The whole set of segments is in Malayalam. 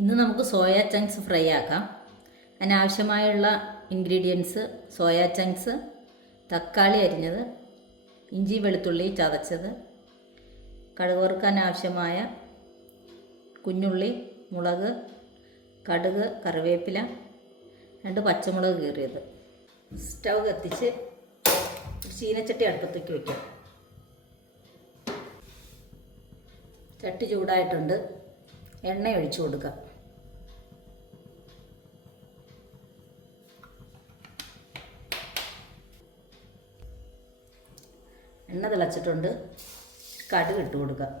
ഇന്ന് നമുക്ക് സോയ ചങ്ക്സ് ഫ്രൈ ആക്കാം. അതിനാവശ്യമായുള്ള ഇൻഗ്രീഡിയൻസ് സോയ ചങ്ക്സ്, തക്കാളി അരിഞ്ഞത്, ഇഞ്ചി വെളുത്തുള്ളി ചതച്ചത്, കടുക് വറുക്കാൻ ആവശ്യമായ കുഞ്ഞുള്ളി, മുളക്, കടുക്, കറിവേപ്പില, 2 പച്ചമുളക് കീറിയത്. സ്റ്റൗ കത്തിച്ച് ചീനച്ചട്ടി അടുപ്പത്തേക്ക് വയ്ക്കാം. ചട്ടി ചൂടായിട്ടുണ്ട്. എണ്ണ ഒഴിച്ചു കൊടുക്കാം. എണ്ണ തിളച്ചിട്ടുണ്ട്. കടുക് ഇട്ട് കൊടുക്കാം.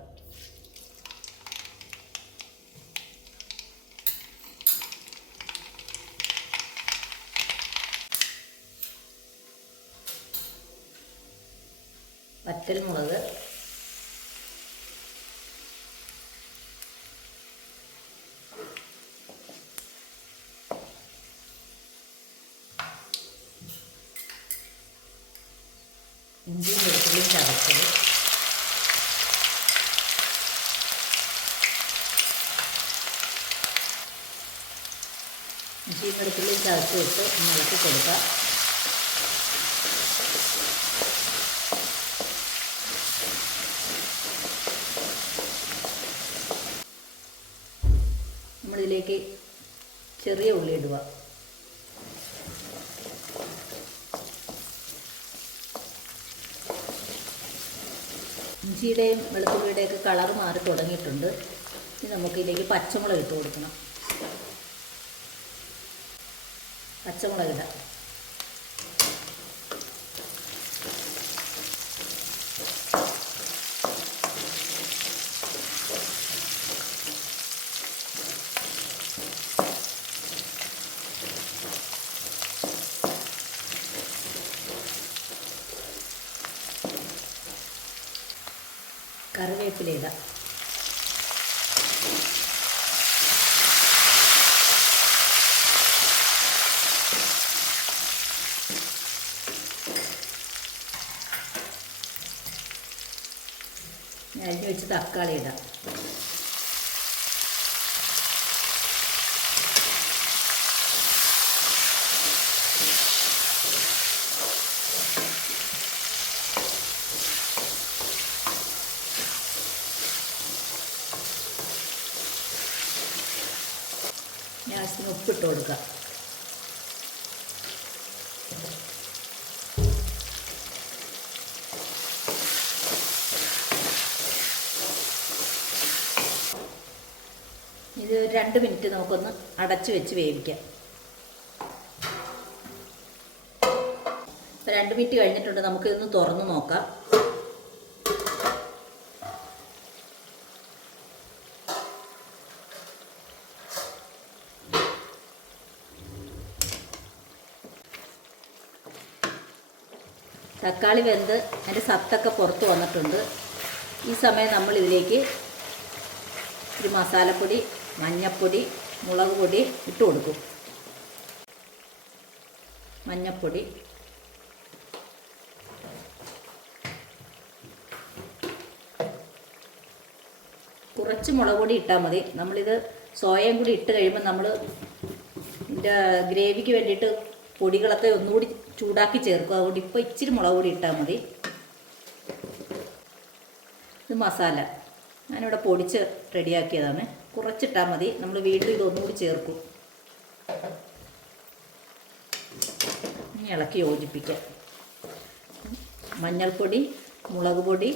വറ്റൽമുളക്, ഇഞ്ചി വെളുത്തുള്ളി ചതച്ചത്, ഇഞ്ചി വെളുത്തുള്ളി ചതച്ചിട്ട് ഇളക്കി കൊടുക്കാം. നമ്മളിതിലേക്ക് ചെറിയ ഉള്ളി ഇടുക. ഇഞ്ചിയുടെയും വെളുത്തുള്ളിയുടെയൊക്കെ കളർ മാറി തുടങ്ങിയിട്ടുണ്ട്. ഇനി നമുക്കിതിലേക്ക് പച്ചമുളക് ഇട്ട് കൊടുക്കണം. പച്ചമുളക് ഇടാം. കറിവേപ്പില ഇടാം. അരിഞ്ഞ് വെച്ച് തക്കാളി ഇടാം. ഗ്യാസിന് ഉപ്പിട്ട് കൊടുക്കുക. ഇത് 2 മിനിറ്റ് നമുക്കൊന്ന് അടച്ച് വെച്ച് വേവിക്കാം. 2 മിനിറ്റ് കഴിഞ്ഞിട്ടുണ്ട്. നമുക്കിതൊന്ന് തുറന്ന് നോക്കാം. തക്കാളി വെന്ത് അതിൻ്റെ സത്തൊക്കെ പുറത്ത് വന്നിട്ടുണ്ട്. ഈ സമയം നമ്മളിതിലേക്ക് ഒരു മസാലപ്പൊടി, മഞ്ഞൾപ്പൊടി, മുളക് പൊടി ഇട്ട് കൊടുക്കും. മഞ്ഞൾപ്പൊടി, കുറച്ച് മുളക് പൊടി ഇട്ടാൽ മതി. നമ്മളിത് സോയയും കൂടി ഇട്ട് കഴിയുമ്പോൾ നമ്മൾ ഇതിൻ്റെ ഗ്രേവിക്ക് വേണ്ടിയിട്ട് പൊടികളൊക്കെ ഒന്നുകൂടി ചൂടാക്കി ചേർക്കും. അതുകൊണ്ട് ഇപ്പോൾ ഇച്ചിരി മുളക് പൊടി ഇട്ടാൽ മതി. ഇത് മസാല ഞാനിവിടെ പൊടിച്ച് റെഡിയാക്കിയതാണ്. കുറച്ചിട്ടാൽ മതി. നമ്മൾ വീണ്ടും ഇതൊന്നുകൂടി ചേർക്കും. ഇനി ഇളക്കി യോജിപ്പിക്കാം. മഞ്ഞൾപ്പൊടി, മുളക് പൊടി,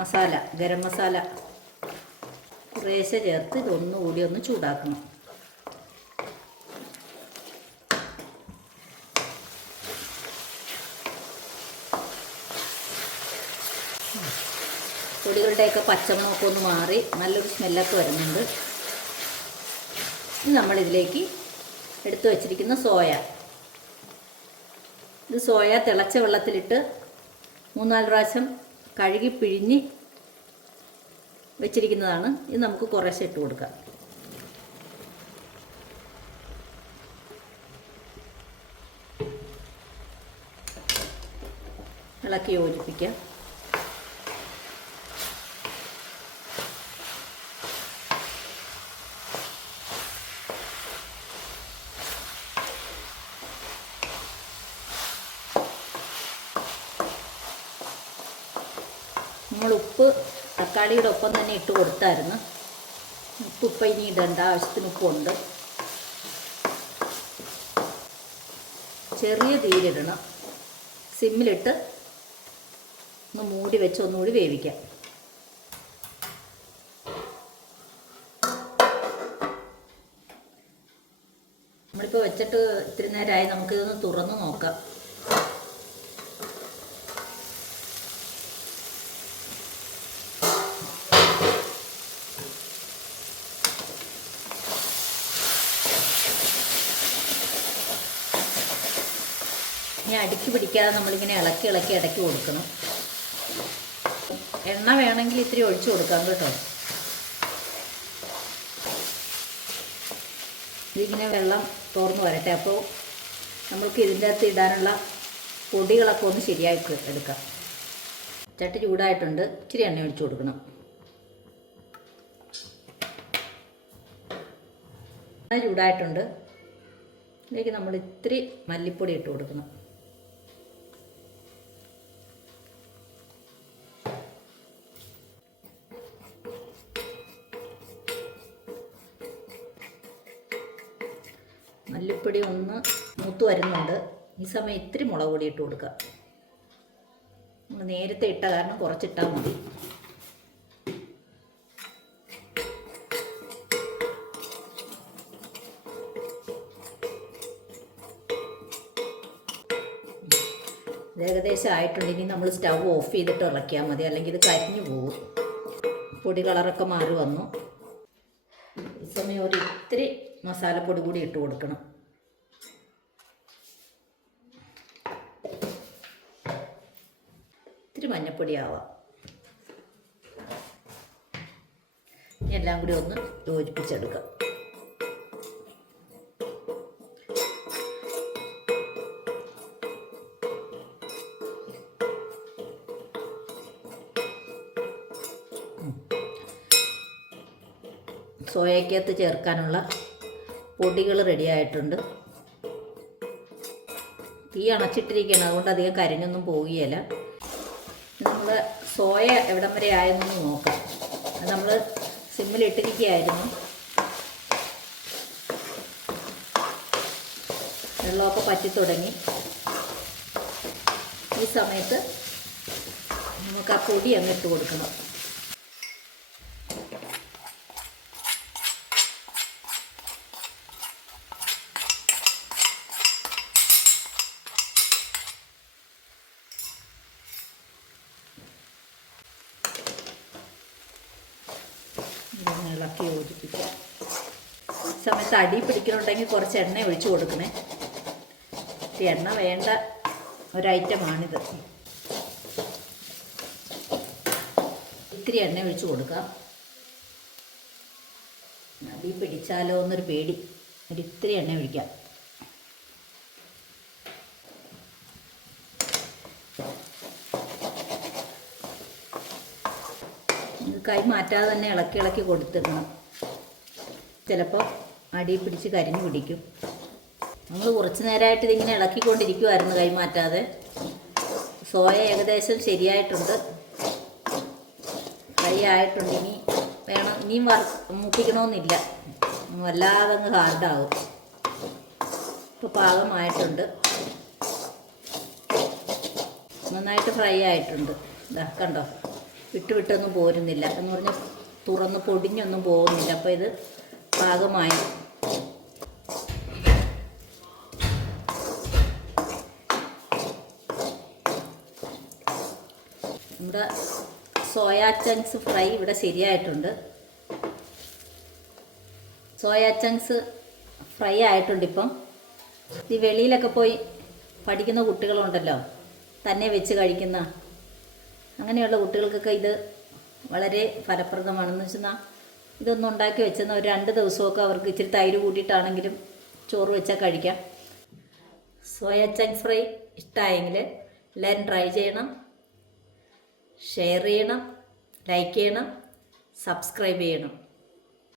മസാല, ഗരം മസാല കുറേശ്ശെ ചേർത്ത് ഇതൊന്നുകൂടി ഒന്ന് ചൂടാക്കണം. പൊടികളുടെയൊക്കെ പച്ചമണമൊക്കെ ഒന്ന് മാറി നല്ലൊരു സ്മെല്ലൊക്കെ വരുന്നുണ്ട്. ഇനി നമ്മളിതിലേക്ക് എടുത്തു വച്ചിരിക്കുന്ന സോയ, ഇത് സോയ തിളച്ച വെള്ളത്തിലിട്ട് 3-4 പ്രാവശ്യം കഴുകി പിഴിഞ്ഞ് വെച്ചിരിക്കുന്നതാണ്. ഇത് നമുക്ക് കുറേശ്ശെ ഇട്ട് കൊടുക്കാം. ഇളക്കി യോജിപ്പിക്കാം. നമ്മൾ ഉപ്പ് തക്കാളിയുടെ ഒപ്പം തന്നെ ഇട്ട് കൊടുത്തായിരുന്നു. ഉപ്പ് ഇപ്പം ഇനി ഇടണ്ട, ആവശ്യത്തിന് ഉപ്പുണ്ട്. ചെറിയ തീയിലിടണം. സിമ്മിലിട്ട് ഒന്ന് മൂടി വെച്ച് ഒന്നുകൂടി വേവിക്കാം. നമ്മളിപ്പോൾ വെച്ചിട്ട് ഇത്തിരി നേരമായി, നമുക്കിതൊന്ന് തുറന്ന് നോക്കാം. ഇനി അടുക്കി പിടിക്കാതെ നമ്മളിങ്ങനെ ഇളക്കി ഇടയ്ക്ക് കൊടുക്കണം. എണ്ണ വേണമെങ്കിൽ ഇത്തിരി ഒഴിച്ചു കൊടുക്കാം കേട്ടോ. ഇതിങ്ങനെ വെള്ളം തോർന്ന് വരട്ടെ. അപ്പോൾ നമുക്ക് ഇതിൻ്റെ അകത്ത് ഇടാനുള്ള പൊടികളൊക്കെ ഒന്ന് ശരിയാക്കി എടുക്കാം. ചട്ടി ചൂടായിട്ടുണ്ട്. ഇച്ചിരി എണ്ണ ഒഴിച്ചു കൊടുക്കണം. എണ്ണ ചൂടായിട്ടുണ്ട്. ഇതിലേക്ക് നമ്മൾ ഇത്തിരി മല്ലിപ്പൊടി ഇട്ട് കൊടുക്കണം. മല്ലിപ്പൊടി ഒന്ന് മൂത്ത് വരുന്നുണ്ട്. ഈ സമയം ഇത്തിരി മുളക് പൊടി ഇട്ട് കൊടുക്കുക. നമ്മൾ നേരത്തെ ഇട്ട കാരണം കുറച്ചിട്ടാൽ മതി. ഏകദേശം ആയിട്ടുണ്ട്. ഇനി നമ്മൾ സ്റ്റൗ ഓഫ് ചെയ്തിട്ട് ഇളക്കിയാൽ മതി, അല്ലെങ്കിൽ ഇത് കരിഞ്ഞു പോകും. പൊടി കളറൊക്കെ മാറി വന്നു. ഈ സമയം ഒരു ഇത്തിരി മസാലപ്പൊടി കൂടി ഇട്ട് കൊടുക്കണം. ഇത്തിരി മഞ്ഞപ്പൊടി ആവാം. എല്ലാം കൂടി ഒന്ന് യോജിപ്പിച്ചെടുക്കാം. സോയക്കകത്ത് ചേർക്കാനുള്ള പൊടികൾ റെഡിയായിട്ടുണ്ട്. തീ അണച്ചിട്ടിരിക്കുകയാണ്, അതുകൊണ്ട് അധികം കരിഞ്ഞൊന്നും പോകുകയില്ല. നമ്മൾ സോയ എവിടം വരെ ആയെന്നൊന്ന് നോക്കാം. നമ്മൾ സിമ്മിലിട്ടിരിക്കുകയായിരുന്നു. വെള്ളമൊക്കെ പറ്റി തുടങ്ങി. ഈ സമയത്ത് നമുക്ക് ആ പൊടി അങ്ങ് ഇട്ട് കൊടുക്കണം. ഇളക്കി യോജിപ്പിക്കുക. ഈ സമയത്ത് അടി പിടിക്കുന്നുണ്ടെങ്കിൽ കുറച്ച് എണ്ണ ഒഴിച്ചു കൊടുക്കണേ. എണ്ണ വേണ്ട ഒരൈറ്റമാണിത്. ഇത്തിരി എണ്ണ ഒഴിച്ചു കൊടുക്കാം. അടി പിടിച്ചാലോ എന്നൊരു പേടി. ഒരിത്തിരി എണ്ണ ഒഴിക്കാം. കൈ മാറ്റാതെ തന്നെ ഇളക്കി കൊടുത്തിടണം. ചിലപ്പോൾ അടി പിടിച്ച് കരിഞ്ഞു പിടിക്കും. നമ്മൾ കുറച്ച് നേരമായിട്ട് ഇതിങ്ങനെ ഇളക്കിക്കൊണ്ടിരിക്കുമായിരുന്നു കൈ മാറ്റാതെ. സോയ ഏകദേശം ശരിയായിട്ടുണ്ട്, ഫ്രൈ ആയിട്ടുണ്ട്. ഇനിയും മൂപ്പിക്കണമെന്നില്ല, വല്ലാതെ അങ്ങ് ഹാർഡാകും. ഇപ്പോൾ പാകമായിട്ടുണ്ട്, നന്നായിട്ട് ഫ്രൈ ആയിട്ടുണ്ട്. ഇതാ കണ്ടോ, വിട്ടൊന്നും പോരുന്നില്ല എന്ന് പറഞ്ഞാൽ തുറന്ന് പൊടിഞ്ഞൊന്നും പോകുന്നില്ല. അപ്പോൾ ഇത് പാകമായി. നമ്മുടെ സോയാ ചങ്ക്സ് ഫ്രൈ ഇവിടെ ശരിയായിട്ടുണ്ട്. സോയാ ചങ്ക്സ് ഫ്രൈ ആയിട്ടുണ്ട്. ഇപ്പം ഈ വെളിയിലൊക്കെ പോയി പഠിക്കുന്ന കുട്ടികളുണ്ടല്ലോ, തന്നെ വെച്ച് കഴിക്കുന്ന, അങ്ങനെയുള്ള കുട്ടികൾക്കൊക്കെ ഇത് വളരെ ഫലപ്രദമാണെന്ന് വെച്ചാൽ ഇതൊന്നും ഉണ്ടാക്കി വെച്ചെന്നാൽ ഒരു 2 ദിവസമൊക്കെ അവർക്ക് ഇച്ചിരി തൈര് കൂട്ടിയിട്ടാണെങ്കിലും ചോറ് വെച്ചാൽ കഴിക്കാം. സോയ ചങ്ക്സ് ഫ്രൈ ഇഷ്ടമായെങ്കിൽ എല്ലാവരും ട്രൈ ചെയ്യണം, ഷെയർ ചെയ്യണം, ലൈക്ക് ചെയ്യണം, സബ്സ്ക്രൈബ് ചെയ്യണം.